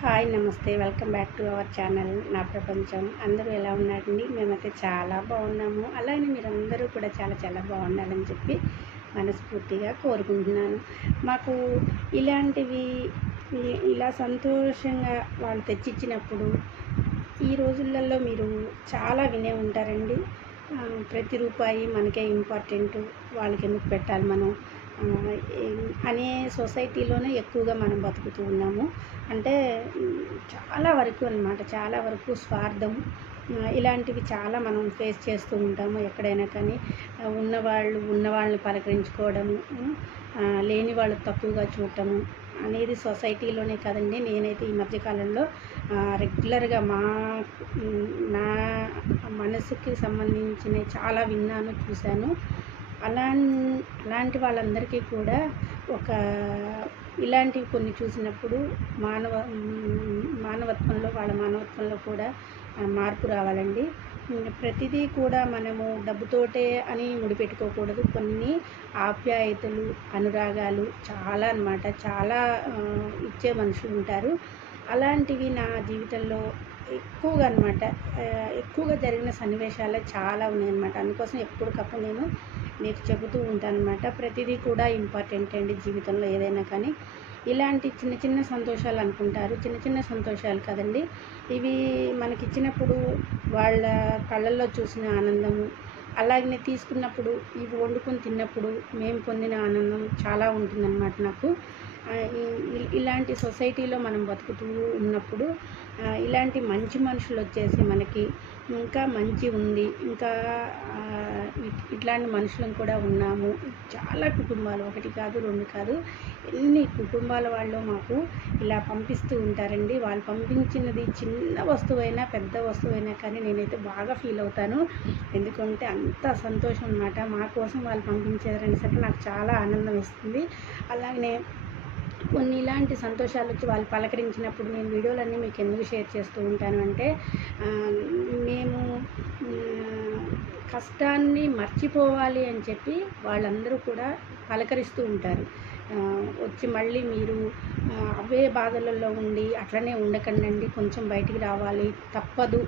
Hi నమస్తే. Welcome back to our channel నా ప్రపంచం. అందరూ ఎలా ఉన్నారండి? మేమైతే చాలా బాగున్నాము. అలానే మీరందరూ కూడా చాలా చాలా బాగుండాలని చెప్పి మనస్ఫూర్తిగా కోరుకుంటున్నాను. మాకు ఇలాంటివి ఇలా సంతోషంగా వాళ్ళు తెచ్చిచ్చినప్పుడు ఈ రోజులలో మీరు చాలా వినే ఉంటారండి. ప్రతి రూపాయి మనకే ఇంపార్టెంట్. వాళ్ళకి ఎందుకు పెట్టాలి మనం? అనే సొసైటీలోనే ఎక్కువగా మనం బతుకుతూ ఉన్నాము. అంటే చాలా వరకు అన్నమాట చాలా వరకు స్వార్థం. ఇలాంటివి చాలా మనం ఫేస్ చేస్తూ ఉంటాము ఎక్కడైనా కానీ. ఉన్నవాళ్ళు ఉన్నవాళ్ళని పలకరించుకోవడము లేని వాళ్ళు తక్కువగా చూడటము అనేది సొసైటీలోనే కదండి. నేనైతే ఈ మధ్యకాలంలో రెగ్యులర్గా మా నా మనసుకి సంబంధించిన చాలా విన్నాను చూశాను. అలా అలాంటి వాళ్ళందరికీ కూడా ఒక ఇలాంటివి కొన్ని చూసినప్పుడు మానవ మానవత్వంలో వాళ్ళ మానవత్వంలో కూడా మార్పు రావాలండి. ప్రతిదీ కూడా మనము డబ్బుతోటే అని ముడిపెట్టుకోకూడదు. కొన్ని ఆప్యాయతలు అనురాగాలు చాలా అనమాట చాలా ఇచ్చే మనుషులు ఉంటారు. అలాంటివి నా జీవితంలో ఎక్కువగా అనమాట ఎక్కువగా జరిగిన సన్నివేశాలే చాలా ఉన్నాయన్నమాట. అందుకోసం ఎప్పటికప్పుడు నేను మీకు చెబుతూ ఉంటానమాట ప్రతిదీ కూడా ఇంపార్టెంట్ అండి జీవితంలో ఏదైనా కానీ. ఇలాంటి చిన్న చిన్న సంతోషాలు అనుకుంటారు. చిన్న చిన్న సంతోషాలు కదండి. ఇవి మనకి ఇచ్చినప్పుడు వాళ్ళ కళ్ళల్లో చూసిన ఆనందము అలాగనే తీసుకున్నప్పుడు ఇవి వండుకొని తిన్నప్పుడు మేము పొందిన ఆనందం చాలా ఉంటుందన్నమాట నాకు. ఇలాంటి సొసైటీలో మనం బతుకుతూ ఉన్నప్పుడు ఇలాంటి మంచి మనుషులు వచ్చేసి మనకి ఇంకా మంచి ఉంది ఇంకా ఇట్లాంటి మనుషులను కూడా ఉన్నాము. చాలా కుటుంబాలు ఒకటి కాదు రెండు కాదు ఎన్ని కుటుంబాల వాళ్ళు మాకు ఇలా పంపిస్తూ ఉంటారండి. వాళ్ళు పంపించినది చిన్న వస్తువైనా పెద్ద వస్తువైనా కానీ నేనైతే బాగా ఫీల్ అవుతాను. ఎందుకంటే అంత సంతోషం అన్నమాట. మా కోసం వాళ్ళు పంపించారని సరే నాకు చాలా ఆనందం ఇస్తుంది అలాగనే కొన్ని ఇలాంటి సంతోషాలు వచ్చి వాళ్ళు పలకరించినప్పుడు నేను వీడియోలన్నీ మీకు ఎందుకు షేర్ చేస్తూ ఉంటాను అంటే మేము కష్టాన్ని మర్చిపోవాలి అని చెప్పి వాళ్ళందరూ కూడా పలకరిస్తూ ఉంటారు. వచ్చి మళ్ళీ మీరు అవే బాధలలో ఉండి అట్లనే ఉండకండి కొంచెం బయటికి రావాలి. తప్పదు.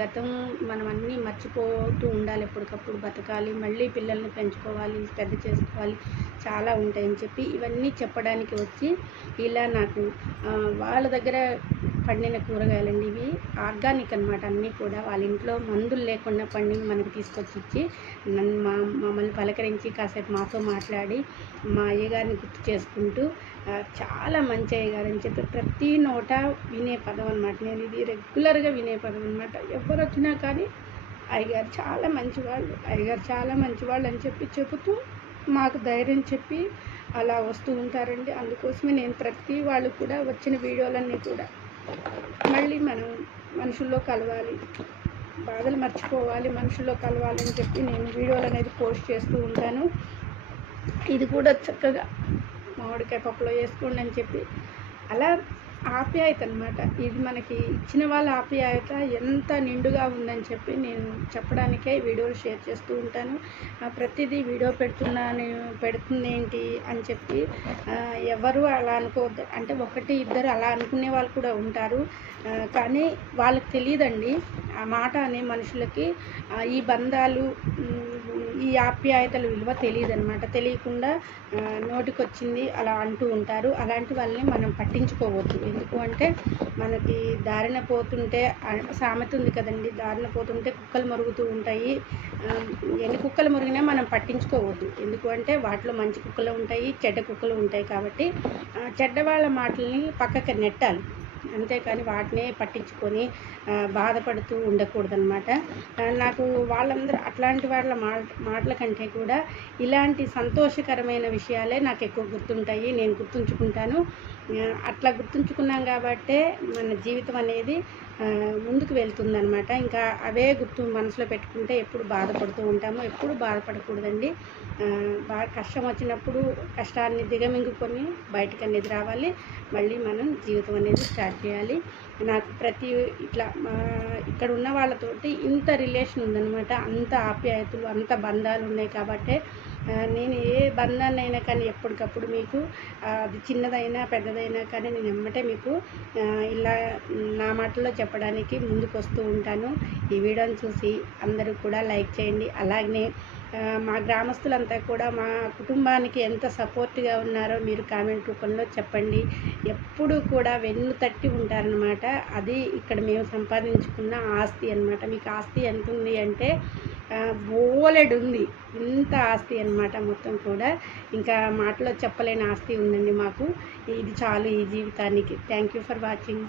గతం మనం అన్నీ మర్చిపోతూ ఉండాలి. ఎప్పటికప్పుడు బతకాలి. మళ్ళీ పిల్లల్ని పెంచుకోవాలి పెద్ద చేసుకోవాలి. చాలా ఉంటాయని చెప్పి ఇవన్నీ చెప్పడానికి వచ్చి ఇలా నాకు వాళ్ళ దగ్గర పండిన కూరగాయలండి. ఇవి ఆర్గానిక్ అనమాట అన్నీ కూడా వాళ్ళ ఇంట్లో మందులు లేకుండా పండి మనకు తీసుకొచ్చి ఇచ్చి నన్ను మా మమ్మల్ని పలకరించి కాసేపు మాతో మాట్లాడి మా అయ్యగారిని గుర్తు చేసుకుంటూ చాలా మంచి అయ్యగారు అని చెప్పి ప్రతి నోట వినే పదం అనమాట నేను ఇది రెగ్యులర్గా వినే పదం అనమాట ఎవరు వచ్చినా కానీ అయ్యగారు చాలా మంచివాళ్ళు. అయ్యగారు చాలా మంచివాళ్ళు అని చెప్పి చెబుతూ మాకు ధైర్యం చెప్పి అలా వస్తూ ఉంటారండి. అందుకోసమే నేను ప్రతి వాళ్ళు కూడా వచ్చిన వీడియోలన్నీ కూడా మళ్ళీ మనం మనుషుల్లో కలవాలి. బాధలు మర్చిపోవాలి మనుషుల్లో కలవాలని చెప్పి నేను వీడియోలు అనేది పోస్ట్ చేస్తూ ఉంటాను. ఇది కూడా చక్కగా మామిడికాయ పప్పులో వేసుకోండి అని చెప్పి. అలా ఆప్యాయత అనమాట ఇది మనకి ఇచ్చిన వాళ్ళ ఆప్యాయత ఎంత నిండుగా ఉందని చెప్పి నేను చెప్పడానికే వీడియోలు షేర్ చేస్తూ ఉంటాను. ప్రతిదీ వీడియో పెడుతున్నాను పెడుతుంది ఏంటి అని చెప్పి ఎవరు అలా అనుకోవద్దు. అంటే ఒకటి ఇద్దరు అలా అనుకునే వాళ్ళు కూడా ఉంటారు. కానీ వాళ్ళకి తెలియదండి. ఆ మాట అనే మనుషులకి ఈ బంధాలు ఈ ఆప్యాయతల విలువ తెలియదు అనమాట తెలియకుండా నోటికొచ్చింది అలా అంటూ ఉంటారు. అలాంటి వాళ్ళని మనం పట్టించుకోవద్దు. ఎందుకు అంటే మనకి దారిన పోతుంటే సామెత ఉంది కదండి. దారిన పోతుంటే కుక్కలు మరుగుతూ ఉంటాయి. ఎన్ని కుక్కలు మురిగినా మనం పట్టించుకోవద్దు. ఎందుకు అంటే వాటిలో మంచి కుక్కలు ఉంటాయి చెడ్డ కుక్కలు ఉంటాయి కాబట్టి చెడ్డ వాళ్ళ మాటల్ని పక్కకి నెట్టాలి. అంతేకాని వాటినే పట్టించుకొని బాధపడుతూ ఉండకూడదనమాట నాకు వాళ్ళందరూ అట్లాంటి వాళ్ళ మాట మాటల కంటే కూడా ఇలాంటి సంతోషకరమైన విషయాలే నాకు ఎక్కువ గుర్తుంటాయి నేను గుర్తుంచుకుంటాను. అట్లా గుర్తుంచుకున్నాం కాబట్టే మన జీవితం అనేది ముందుకు వెళ్తుందనమాట ఇంకా అవే గుర్తు మనసులో పెట్టుకుంటే ఎప్పుడు బాధపడుతూ ఉంటాము ఎప్పుడు బాధపడకూడదండి. బాగా కష్టం వచ్చినప్పుడు కష్టాన్ని దిగమింగుకొని బయటకు అనేది రావాలి. మళ్ళీ మనం జీవితం అనేది స్టార్ట్ చేయాలి. నాకు ప్రతి ఇట్లా ఇక్కడ ఉన్న వాళ్ళతోటి ఇంత రిలేషన్ ఉందనమాట అంత ఆప్యాయతలు అంత బంధాలు ఉన్నాయి కాబట్టే నేను ఏ బంధాన్ని అయినా కానీ ఎప్పటికప్పుడు మీకు అది చిన్నదైనా పెద్దదైనా కానీ నేను ఎమ్మటే మీకు ఇలా మాటల్లో చెప్పడానికి ముందుకు వస్తూ ఉంటాను. ఈ వీడియోని చూసి అందరూ కూడా లైక్ చేయండి. అలాగనే మా గ్రామస్తులంతా కూడా మా కుటుంబానికి ఎంత సపోర్ట్గా ఉన్నారో మీరు కామెంట్ రూపంలో చెప్పండి. ఎప్పుడు కూడా వెన్ను తట్టి ఉంటారనమాట అది ఇక్కడ మేము సంపాదించుకున్న ఆస్తి అన్నమాట. మీకు ఆస్తి ఎంత ఉంది అంటే బోలెడు ఉంది ఇంత ఆస్తి అన్నమాట మొత్తం కూడా. ఇంకా మాటలో చెప్పలేని ఆస్తి ఉందండి మాకు. ఇది చాలు ఈ జీవితానికి. Thank you for watching.